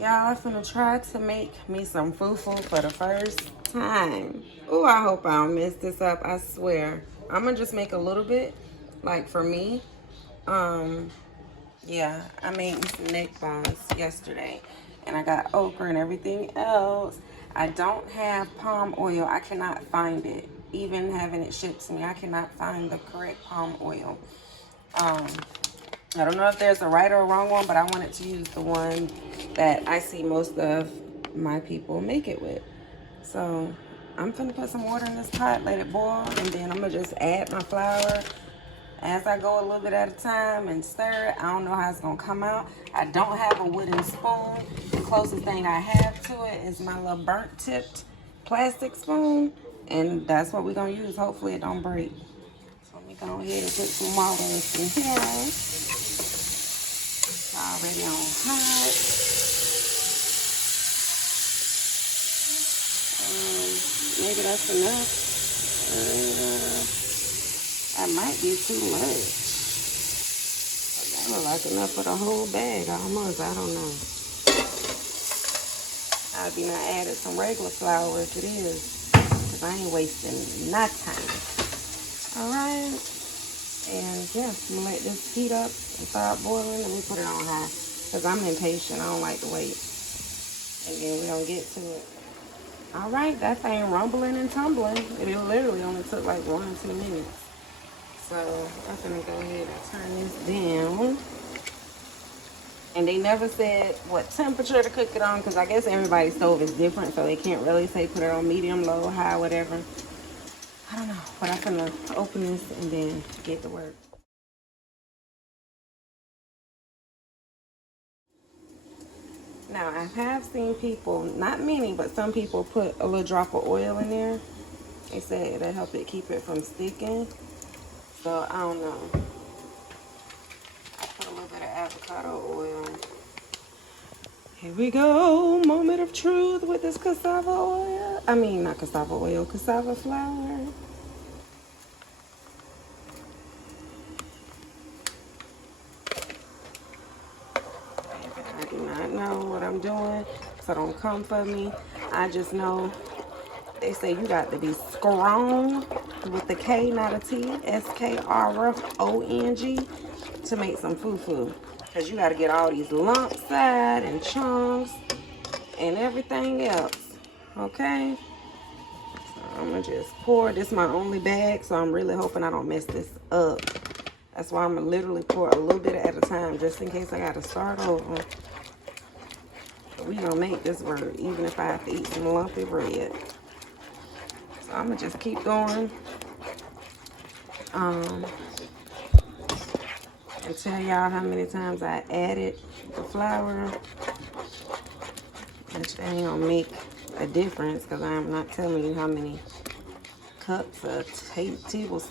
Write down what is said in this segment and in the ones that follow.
Y'all finna try to make me some fufu for the first time. Oh, I hope I don't mess this up. I swear. I'm gonna just make a little bit, like for me. Yeah, I made me some neck bones yesterday, and I got okra and everything else. I don't have palm oil. I cannot find it. Even having it shipped to me, I cannot find the correct palm oil. I don't know if there's a right or a wrong one, but I wanted to use the one that I see most of my people make it with. So I'm gonna put some water in this pot, let it boil, and then I'm gonna just add my flour as I go a little bit at a time and stir it. I don't know how it's gonna come out. I don't have a wooden spoon. The closest thing I have to it is my little burnt tipped plastic spoon, and that's what we're gonna use. Hopefully it don't break. So let me go ahead and put some water in some here. It's already on hot. Maybe that's enough. That might be too much. That look like enough for the whole bag almost. I don't know. I'll be not adding some regular flour if it is, because I ain't wasting no time. Alright. And yeah, I'm gonna let this heat up and start boiling. Let me put it on high, because I'm impatient. I don't like to wait. And then we don't get to it. Alright, that thing rumbling and tumbling. It literally only took like 1 or 2 minutes. So I'm gonna go ahead and turn this down. And they never said what temperature to cook it on, because I guess everybody's stove is different, so they can't really say put it on medium, low, high, whatever. I don't know, but I'm gonna open this and then get to work. Now I have seen people, not many, but some people put a little drop of oil in there. They said it'll help it keep it from sticking. So I don't know. I put a little bit of avocado oil. Here we go. Moment of truth with this cassava oil. I mean, not cassava oil, cassava flour. I do not know what I'm doing, so don't come for me. I just know they say you got to be strong with the K, not a T, SKRONG, to make some fufu. Because you got to get all these lumps out and chunks and everything else. Okay? So I'm going to just pour. This is my only bag, so I'm really hoping I don't mess this up. That's why I'm going to literally pour a little bit at a time, just in case I got to start over. But we going to make this work, even if I have to eat some lumpy bread. So I'm going to just keep going. And tell y'all how many times I added the flour, which ain't gonna make a difference, because I'm not telling you how many cups or teaspoons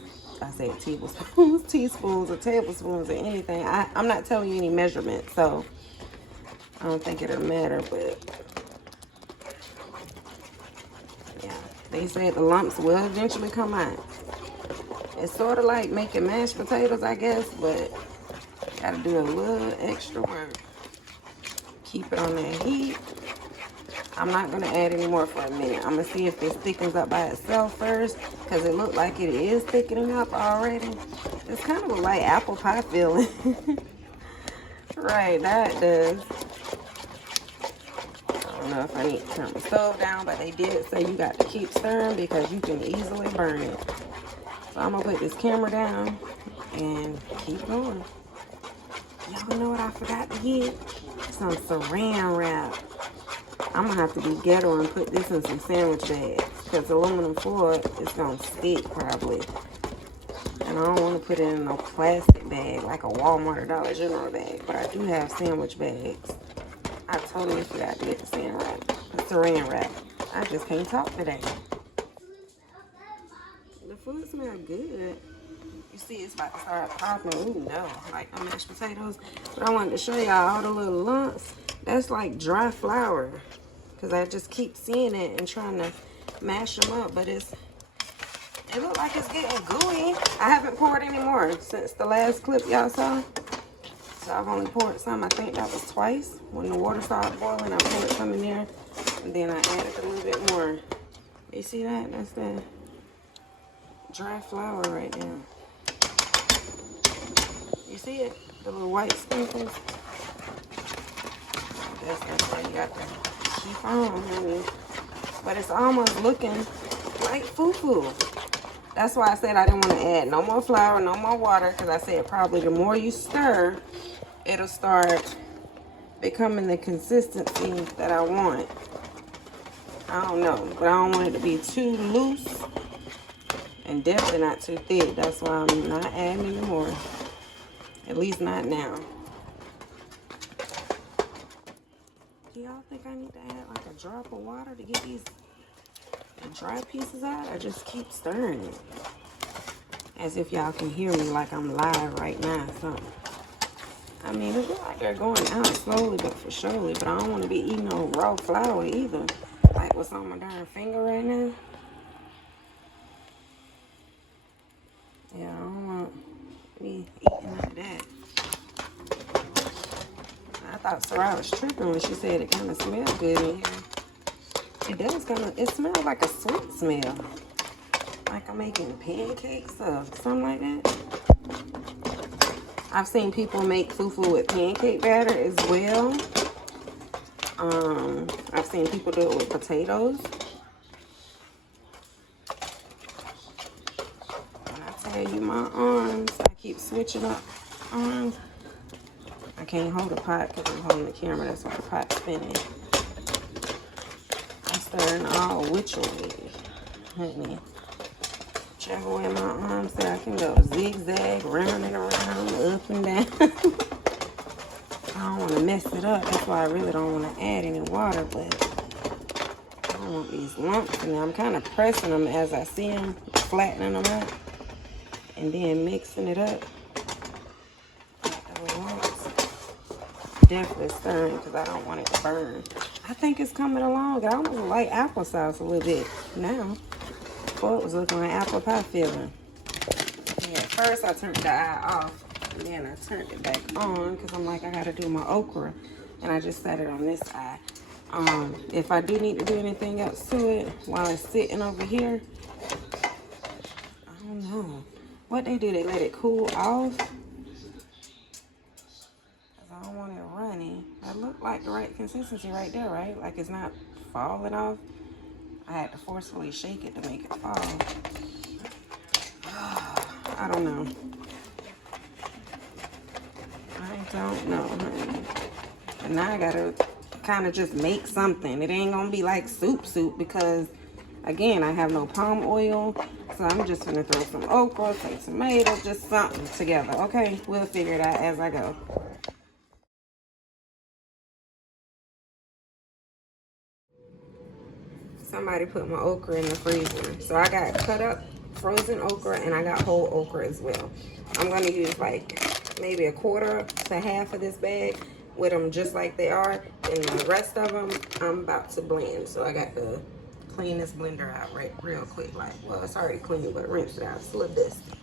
or tablespoons or anything. I'm not telling you any measurements, so I don't think it'll matter. But yeah, they said the lumps will eventually come out. It's sort of like making mashed potatoes, I guess, but gotta do a little extra work. Keep it on that heat. I'm not gonna add any more for a minute. I'm gonna see if this thickens up by itself first, because it looked like it is thickening up already. It's kind of like apple pie feeling. Right, that does. I don't know if I need to turn the stove down, but they did say you got to keep stirring because you can easily burn it. So I'm gonna put this camera down and keep going. Y'all know what I forgot to get? Some saran wrap. I'm gonna have to be ghetto and put this in some sandwich bags, because aluminum foil is gonna stick probably. And I don't want to put it in no plastic bag like a Walmart or Dollar General bag, but I do have sandwich bags. I totally forgot to get the saran wrap. I just can't talk today. The food smells good. You see, it's about to start popping. Ooh, no, like the mashed potatoes. But I wanted to show y'all all the little lumps. That's like dry flour, because I just keep seeing it and trying to mash them up. But it looks like it's getting gooey. I haven't poured any more since the last clip y'all saw. So So I've only poured some. I think that was twice. When the water started boiling, I poured some in there. And then I added a little bit more. You see that? That's the dry flour right there. You see it? The little white sprinkles. That's why you got to keep on, honey. But it's almost looking like fufu. That's why I said I didn't want to add no more flour, no more water, because I said probably the more you stir, it'll start becoming the consistency that I want. I don't know, but I don't want it to be too loose and definitely not too thick. That's why I'm not adding anymore. At least not now. Do y'all think I need to add like a drop of water to get these dry pieces out? I just keep stirring it. As if y'all can hear me like I'm live right now or something. I mean, it looks like they're going out slowly but for surely, but I don't want to be eating no raw flour either. Like what's on my darn finger right now. Yeah, I don't want me eating like that. I thought Sarah was tripping when she said it kind of smells good in here. It does kind of, it smells like a sweet smell. Like I'm making pancakes or something like that. I've seen people make fufu with pancake batter as well. I've seen people do it with potatoes. When I tell you my arms, I keep switching up arms. I can't hold a pot because I'm holding the camera. That's why the pot's spinning. I'm stirring all which way, honey. Whichever way my arms say I can go. Zigzag, round and around, up and down. I don't want to mess it up. That's why I really don't want to add any water, but I don't want these lumps in there. I'm kind of pressing them as I see them, flattening them out, and then mixing it up. Those lumps. Definitely stirring because I don't want it to burn. I think it's coming along. I almost like applesauce a little bit now. Before it was looking like apple pie filling. Yeah, at first I turned the eye off. And then I turned it back on because I'm like, I gotta do my okra. And I just set it on this eye. If I do need to do anything else to it while it's sitting over here, I don't know. What they do, they let it cool off. Because I don't want it runny. That looked like the right consistency right there, right? Like it's not falling off. I had to forcefully shake it to make it fall. I don't know. I don't know, honey. And now I gotta kind of just make something. It ain't gonna be like soup because, again, I have no palm oil. So I'm just gonna throw some okra, some tomatoes, just something together. Okay, we'll figure it out as I go. Somebody put my okra in the freezer. So I got cut up frozen okra and I got whole okra as well. I'm gonna use like maybe a quarter to half of this bag with them just like they are, and the rest of them I'm about to blend. So I got to clean this blender out real quick. Like, well, it's already clean, but rinse it out. It's a little dusty.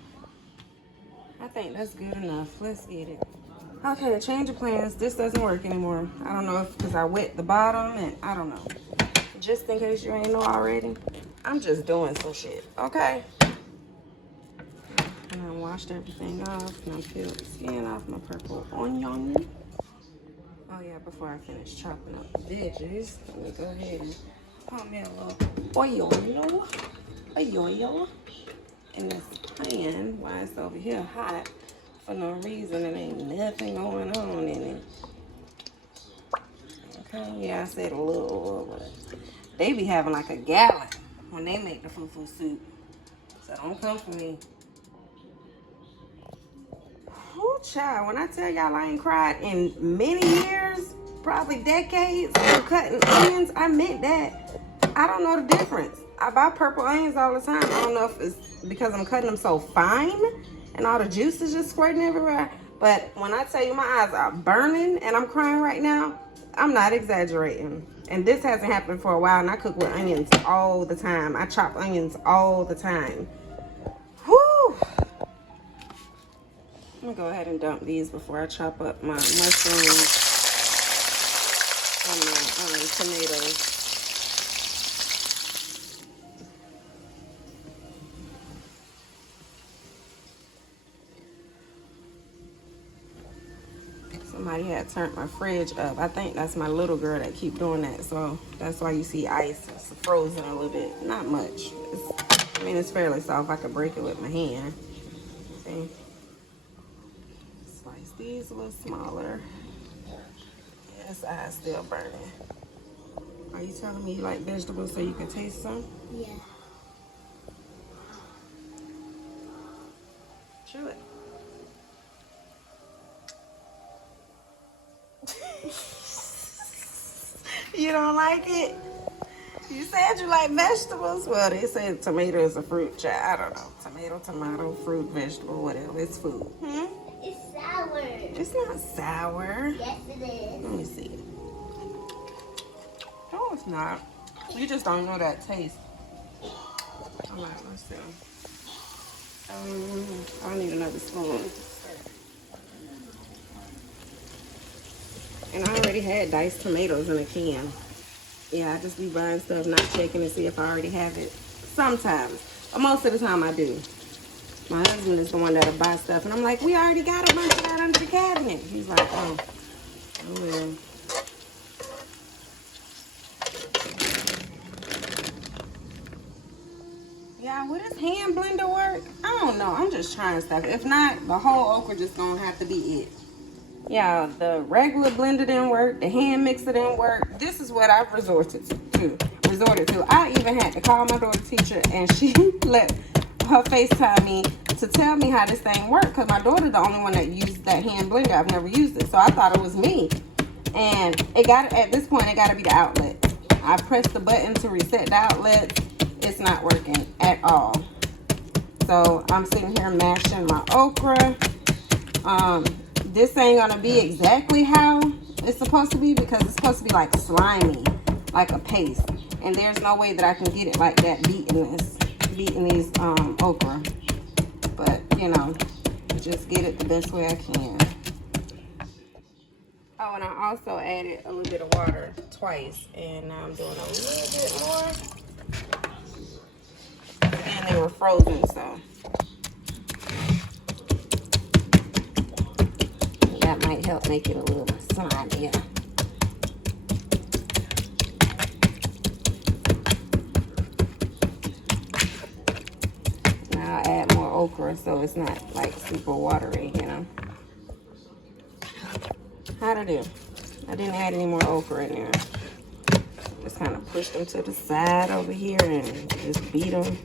I think that's good enough. Let's get it. Okay, change of plans. This doesn't work anymore. I don't know if because I wet the bottom and I don't know. Just in case you ain't know already, I'm just doing some shit, okay? And I washed everything off and I peeled the skin off my purple onion. Oh yeah, before I finish chopping up the veggies, let me go ahead and put me a little oil in this pan while it's over here hot for no reason. It ain't nothing going on in it. Okay, yeah, I said a little oil, but they be having like a gallon when they make the fufu soup. So don't come for me. Ooh, child, when I tell y'all I ain't cried in many years, probably decades, for cutting onions, I meant that. I don't know the difference. I buy purple onions all the time. I don't know if it's because I'm cutting them so fine and all the juice is just squirting everywhere. But when I tell you my eyes are burning and I'm crying right now, I'm not exaggerating. And this hasn't happened for a while, and I cook with onions all the time. I chop onions all the time. Whew. I'm gonna go ahead and dump these before I chop up my mushrooms and my tomatoes. Somebody had turned my fridge up. I think that's my little girl that keep doing that. So that's why you see ice. It's frozen a little bit. Not much. I mean, it's fairly soft. I could break it with my hand. See? Slice these a little smaller. This eye's still burning. Are you telling me you like vegetables so you can taste some? Yeah. Chew it. You don't like it? You said you like vegetables? Well, they said tomato is a fruit. I don't know. Tomato, fruit, vegetable, whatever. It's food. It's sour. It's not sour. Yes, it is. Let me see. No, it's not. You just don't know that taste. All right, let's see. I need another spoon. And I already had diced tomatoes in a can. Yeah, I just be buying stuff, not checking to see if I already have it. Sometimes. But most of the time I do. My husband is the one that'll buy stuff. And I'm like, we already got a bunch of that under the cabinet. He's like, oh well. Yeah, would this hand blender work? I don't know. I'm just trying stuff. If not, the whole okra just gonna have to be it. Yeah, the regular blender didn't work. The hand mixer didn't work. This is what I've resorted to. I even had to call my daughter's teacher, and she let her FaceTime me to tell me how this thing worked, because my daughter's the only one that used that hand blender. I've never used it, so I thought it was me. And at this point, it got to be the outlet. I pressed the button to reset the outlet. It's not working at all. So I'm sitting here mashing my okra. This ain't gonna be exactly how it's supposed to be, because it's supposed to be like slimy, like a paste. And there's no way that I can get it like that beating these okra. But you know, just get it the best way I can. Oh, and I also added a little bit of water twice, and now I'm doing a little bit more. And they were frozen, so that might help make it a little slimier. Now I'll add more okra so it's not like super watery, you know. How'd I do? I didn't add any more okra in there. Just kind of push them to the side over here and just beat them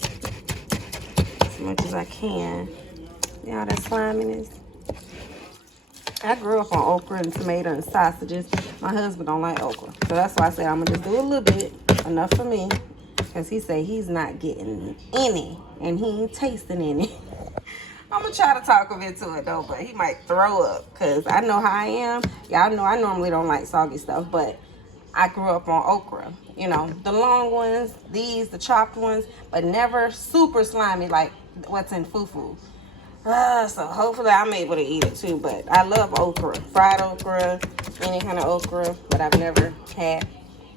as much as I can. You know that sliminess? I grew up on okra and tomato and sausages. My husband don't like okra. So that's why I said I'm going to just do a little bit, enough for me. Because he say he's not getting any, and he ain't tasting any. I'm going to try to talk him into it, though, but he might throw up. Because I know how I am. Y'all know I normally don't like soggy stuff, but I grew up on okra. You know, the long ones, the chopped ones, but never super slimy like what's in fufu. So hopefully I'm able to eat it too, but I love okra. Fried okra, any kind of okra, but I've never had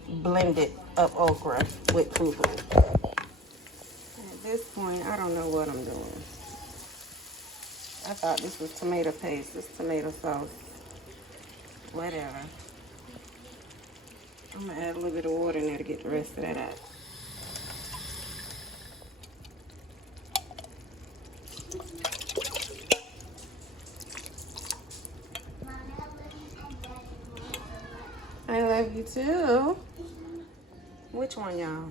blended up okra with fufu. At this point, I don't know what I'm doing. I thought this was tomato paste, this tomato sauce. Whatever. I'm gonna add a little bit of water in there to get the rest of that out. I love you too. Which one, y'all?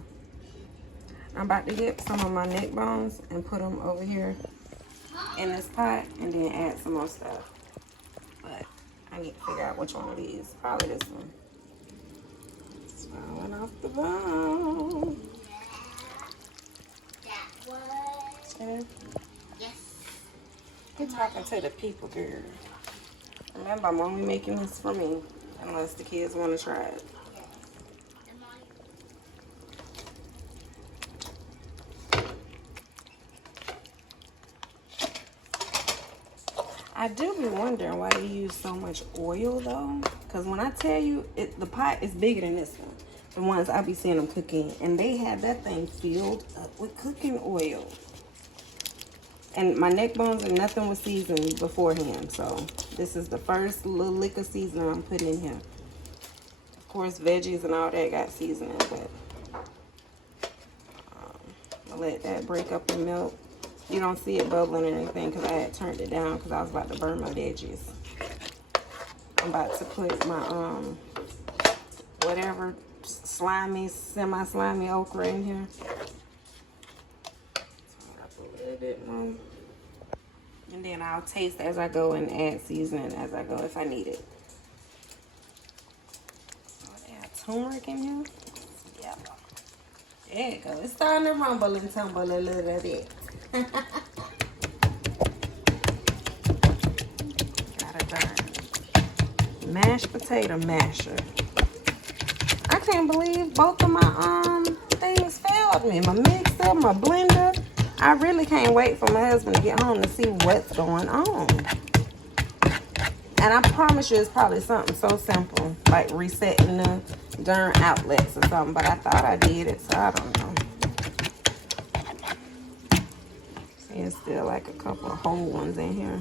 I'm about to get some of my neck bones and put them over here in this pot and then add some more stuff. But I need to figure out which one of these. Probably this one. It's falling off the bone. That one. Okay. Yes. You're talking to the people, girl. Remember, I'm only making this for me. Unless the kids want to try it. I do be wondering why they use so much oil though. Because when I tell you, the pot is bigger than this one. The ones I be seeing them cooking. And they have that thing filled up with cooking oil. And my neck bones and nothing was seasoned beforehand. So this is the first little lick of seasoning I'm putting in here. Of course, veggies and all that got seasoning. But I'll let that break up and melt. You don't see it bubbling or anything because I had turned it down because I was about to burn my veggies. I'm about to put my whatever slimy, semi-slimy okra in here. Turn it up a little bit more. And then I'll taste as I go and add seasoning as I go if I need it. I'll add turmeric in here. Yeah. There you go. It's starting to rumble and tumble a little bit. Got a darn mashed potato masher. I can't believe both of my things failed me. My mixer, my blender. I really can't wait for my husband to get home to see what's going on. And I promise you it's probably something so simple, like resetting the darn outlets or something, but I thought I did it, so I don't know. There's still like a couple of whole ones in here.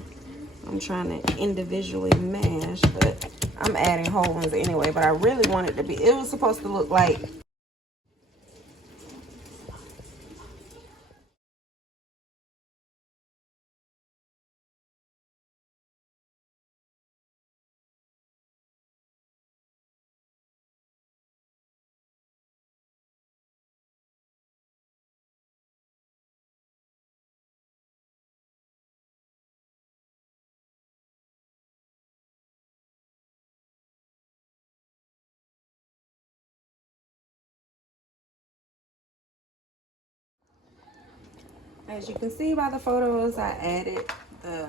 I'm trying to individually mash, but I'm adding whole ones anyway. But I really want it to be, it was supposed to look like as you can see by the photos, I added the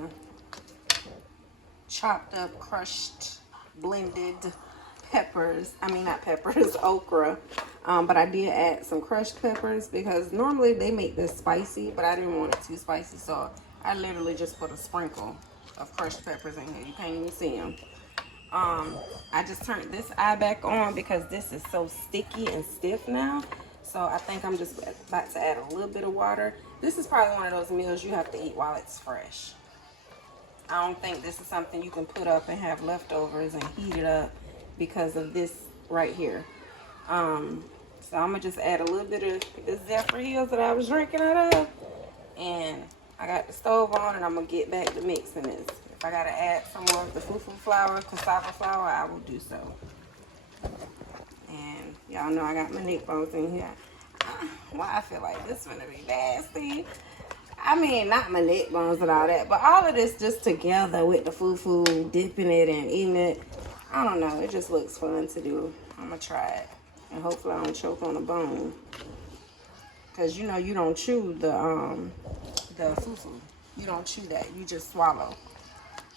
chopped up, crushed, blended peppers. I mean, not peppers, okra. But I did add some crushed peppers because normally they make this spicy, but I didn't want it too spicy. So I literally just put a sprinkle of crushed peppers in here. You can't even see them. I just turned this eye back on because this is so sticky and stiff now. So I think I'm just about to add a little bit of water. This is probably one of those meals you have to eat while it's fresh. I don't think this is something you can put up and have leftovers and heat it up because of this right here. So I'm gonna just add a little bit of the Zephyr Hills that I was drinking out of. And I got the stove on and I'm gonna get back to mixing this. If I gotta add some more of the fufu flour, cassava flour, I will do so. And y'all know I got my neck bones in here. Why I feel like this is gonna be nasty. I mean, not my neck bones and all that, but all of this just together with the fufu, dipping it and eating it. I don't know, it just looks fun to do. I'm gonna try it. And hopefully I don't choke on a bone. Cause you know you don't chew the fufu. You don't chew that, you just swallow.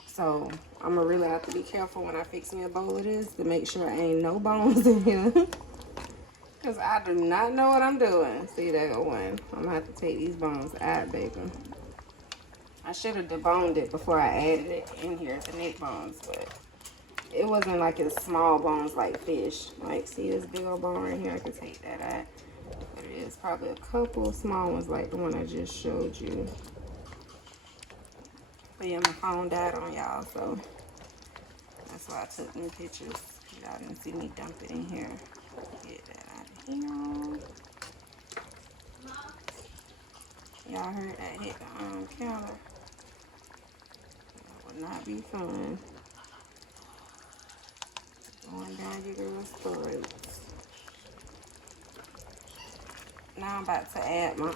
So I'm gonna really have to be careful when I fix me a bowl of this to make sure ain't no bones in here. Because I do not know what I'm doing. See, there go one. I'm gonna have to take these bones out, baby. I should have deboned it before I added it in here, the neck bones, but it wasn't like it's small bones like fish. Like, see this big old bone right here? I can take that out. But it is probably a couple small ones like the one I just showed you. But yeah, my phone died on y'all, so that's why I took new pictures. Y'all didn't see me dump it in here. Get that out of here. Y'all heard that hit the counter. That would not be fun. Going down your girl's throat. Now I'm about to add my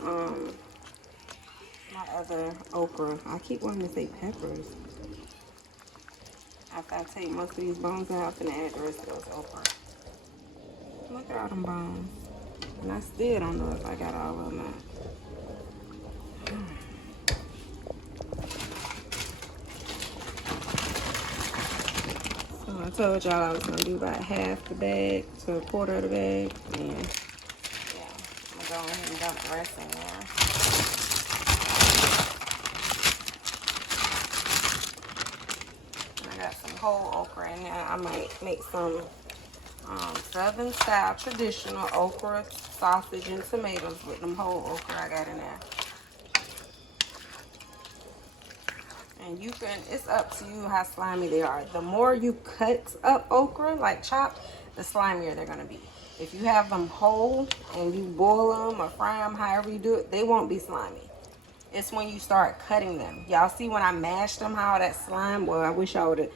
my other okra. I keep wanting to say peppers. After I take most of these bones out, I'm gonna add the rest of those okra. Look at all them bones. And I still don't know if I got all of them out. So I told y'all I was gonna do about half the bag to a quarter of the bag. And yeah, I'm gonna go ahead and dump the rest in there. got some whole okra in there. I might make some Southern style traditional okra, sausage, and tomatoes with them whole okra I got in there. And you can, it's up to you how slimy they are. The more you cut up okra, like chop, the slimier they're gonna be. If you have them whole and you boil them or fry them, however you do it, they won't be slimy. It's when you start cutting them. Y'all see when I mashed them, how that slime, well, I wish I would have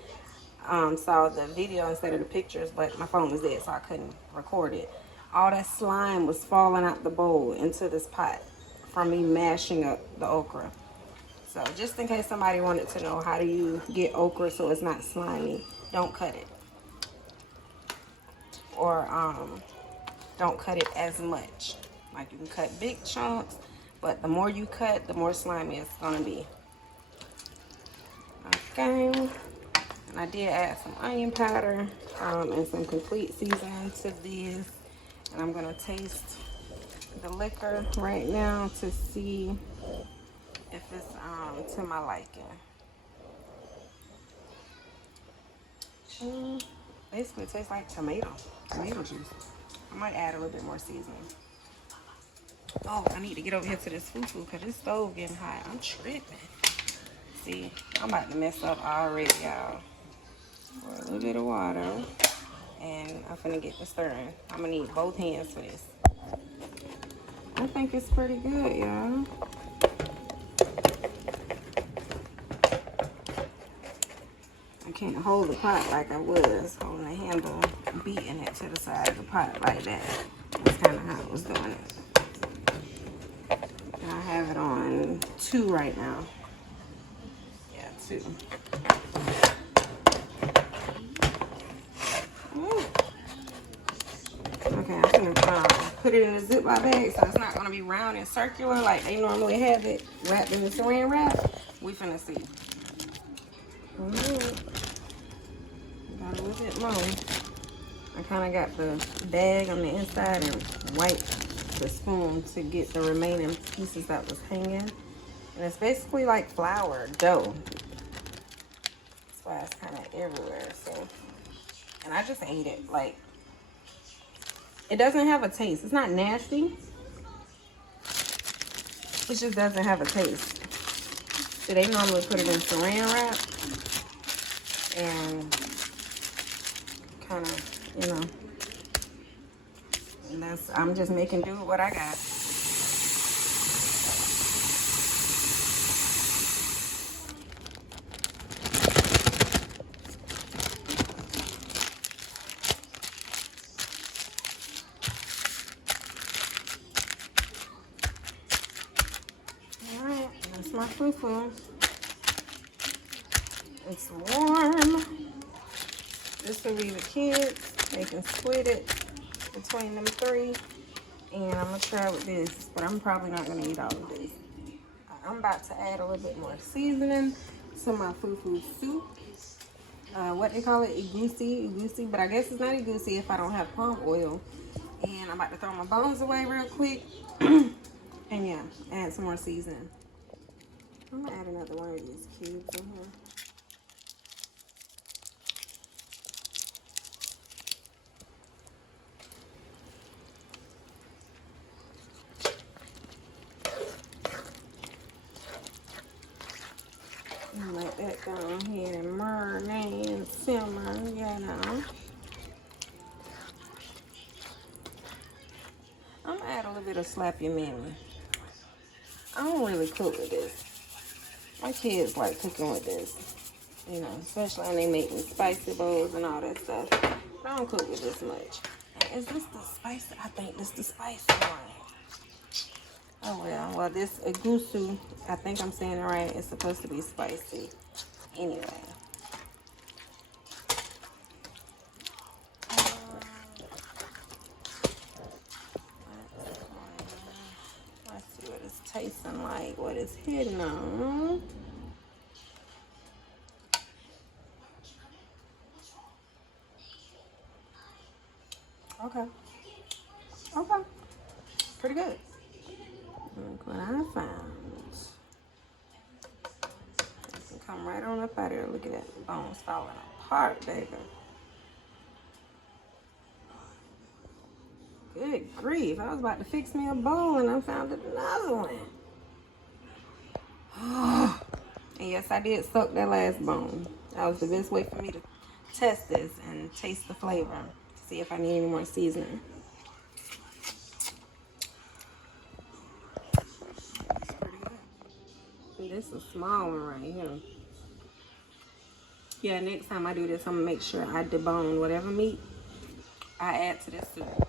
saw the video instead of the pictures, but my phone was dead, so I couldn't record it. All that slime was falling out the bowl into this pot from me mashing up the okra. So just in case somebody wanted to know, how do you get okra so it's not slimy, don't cut it. Or don't cut it as much. Like, you can cut big chunks, but the more you cut, the more slimy it's gonna be. Okay, and I did add some onion powder and some complete seasoning to this. And I'm gonna taste the liquor right now to see if it's to my liking. Basically, it tastes like tomato juice. I might add a little bit more seasoning. Oh, I need to get over here to this fufu because this stove getting hot. I'm tripping. See, I'm about to mess up already, y'all. Pour a little bit of water, and I'm finna get the stirring. I'm gonna need both hands for this. I think it's pretty good, y'all. I can't hold the pot like I was holding the handle, beating it to the side of the pot like that. That's kind of how I was doing it. And I have it on 2 right now. Yeah, 2. Okay, I'm gonna put it in a Ziploc bag so it's not gonna be round and circular like they normally have it wrapped in the saran wrap. We finna see. Got a little bit long. I kind of got the bag on the inside and wiped the spoon to get the remaining pieces that was hanging. And it's basically like flour dough. That's why it's kind of everywhere. So, and I just ate it. Like, it doesn't have a taste. It's not nasty. It just doesn't have a taste. So they normally put it in saran wrap and kind of, you know, and that's, I'm just making do with what I got. All right, that's my fufu. It's warm. This will be the kids. They can split it between them 3. And I'm gonna try with this, but I'm probably not gonna eat all of this. I'm about to add a little bit more seasoning to my fufu soup. What they call it, egusi, but I guess it's not egusi if I don't have palm oil. And I'm about to throw my bones away real quick. And yeah, add some more seasoning. I'm gonna add another one of these cubes in here. Let that go ahead and marinate and simmer, you know. I'm gonna add a little bit of slap your mammy. I don't really cook with this. My kids like cooking with this, you know, especially when they make me spicy bowls and all that stuff. But I don't cook with this much. And is this the spicy? I think this is the spicy one. Oh well, this egusi, I think I'm saying it right, it's supposed to be spicy. Anyway. Let's see what it's tasting like, what it's hitting on. Okay. Okay. Pretty good. Look what I found. come right on up out of there. Look at that. The bones falling apart, baby. Good grief. I was about to fix me a bone and I found another one. And yes, I did suck that last bone. That was the best way for me to test this and taste the flavor. To see if I need any more seasoning. That's pretty good. And this is a small one right here. Yeah, next time I do this, I'm going to make sure I debone whatever meat I add to this soup.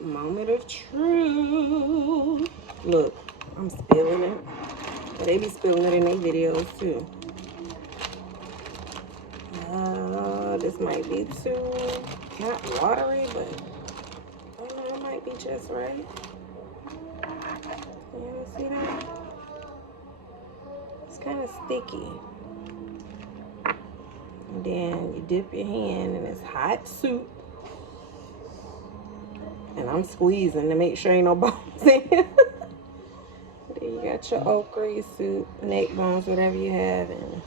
Moment of truth. Look, I'm spilling it. But they be spilling it in their videos too. This might be too, not watery, but I don't know, it might be just right. You see that? It's kind of sticky. And then you dip your hand in this hot soup. And I'm squeezing to make sure ain't no bones in it. Then you got your okra, your soup, neck bones, whatever you have. And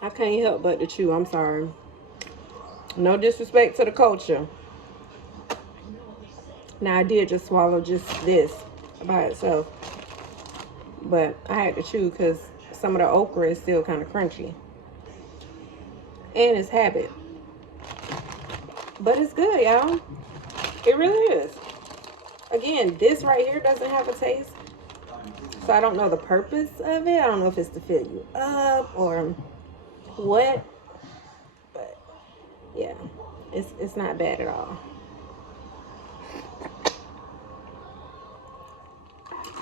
I can't help but to chew. I'm sorry. No disrespect to the culture. Now, I did just swallow just this by itself. But I had to chew because some of the okra is still kind of crunchy. And it's habit. But it's good, y'all. It really is. Again, this right here doesn't have a taste. So I don't know the purpose of it. I don't know if it's to fill you up or what. But yeah, it's not bad at all.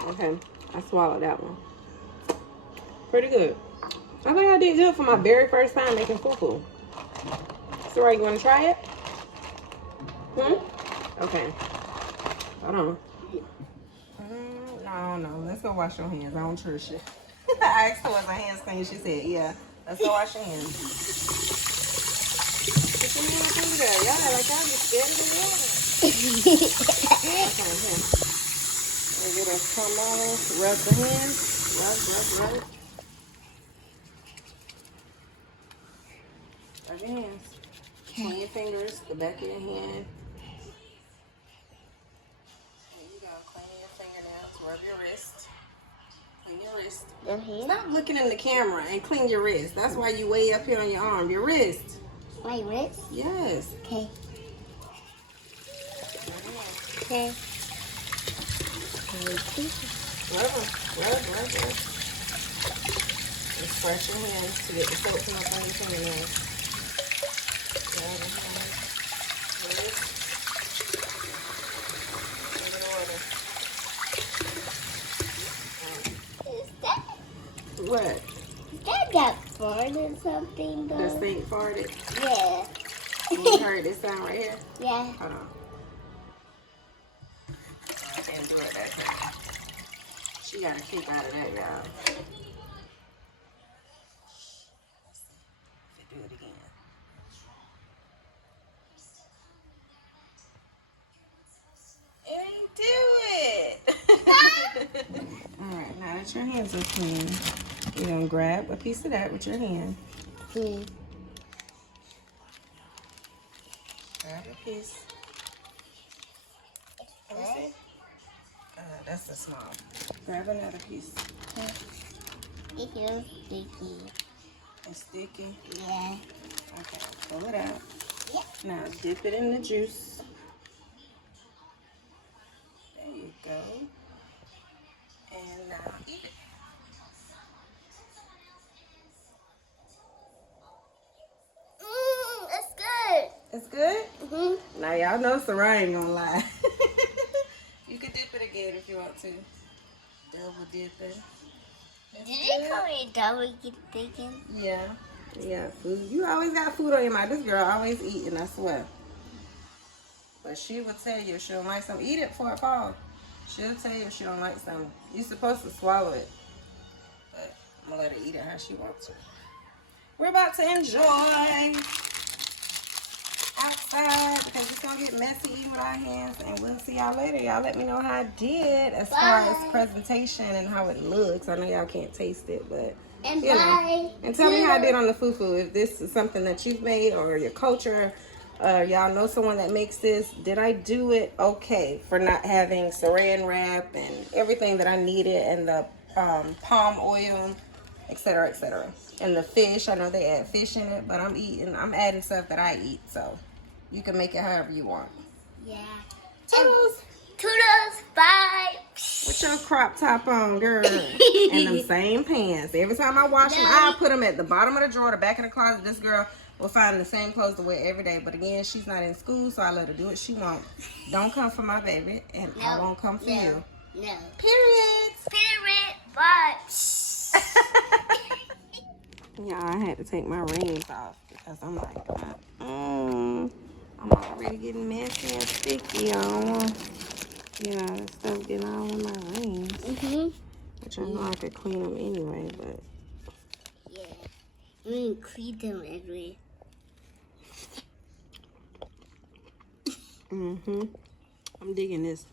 Okay, I swallowed that one. Pretty good. I think I did good for my very first time making fufu. So, right, you want to try it? Okay. Hold on. No. Let's go wash your hands. I don't trust you. I asked her was her hands clean. She said, yeah. Let's go wash your hands. Put your hands under there. Y'all like y'all just scared of the water. Okay, here. A little come on. Rub the hands. Rub. Rub your hands. Clean your fingers, the back of your hand. There you go. Clean your fingernails. Rub your wrist. Clean your wrist. Stop looking in the camera and clean your wrist. That's why you way up here on your arm. Your wrist. My wrist? Yes. Okay. Okay. Rub. And scratch your hands to get the soap from up on your fingernails. What? That got farted something though. The sink farted? Yeah. You heard this sound right here? Yeah. Hold on. I can't do it that time. She got a kick out of that, y'all. Let's do it again. It ain't do it. Alright, now that your hands are clean, you're going to grab a piece of that with your hand. Grab a piece. Let me see. That's a small. Grab another piece. It feels sticky. It's sticky? Yeah. Okay, pull it out. Yeah. Now dip it in the juice. There you go. And now eat it. It's good. It's good? Mm-hmm. Now y'all know Sarai ain't gonna lie. You can dip it again if you want to. Double dipping. Did you call me double dipping? Yeah. Yeah, food. You always got food on your mind. This girl always eating, I swear. But she will tell you if she don't like something. Eat it before it falls. She'll tell you if she don't like something. You're supposed to swallow it. But I'm going to let her eat it how she wants to. We're about to enjoy. outside because it's gonna get messy even with our hands, and we'll see y'all later. Y'all let me know how I did as far as presentation and how it looks. I know y'all can't taste it, but And you know. bye. And tell me how I did on the fufu. If this is something that you've made or your culture, y'all know someone that makes this. Did I do it okay for not having saran wrap and everything that I needed, and the palm oil, etc., etc. And the fish, I know they add fish in it, but I'm adding stuff that I eat, so you can make it however you want. Yeah. Toodles! Toodles, bye. With your crop top on, girl. And them same pants. Every time I wash them, I put them at the bottom of the drawer, the back of the closet. This girl will find the same clothes to wear every day. But again, she's not in school, so I let her do what she wants. Don't come for my baby, and I won't come for you. No. Period. Bye. Yeah, I had to take my rings off because I'm like, I'm already getting messy and sticky. I don't want, that stuff getting all in my rings. Which I know I could clean them anyway, but. Yeah. You can clean them everywhere. I'm digging this.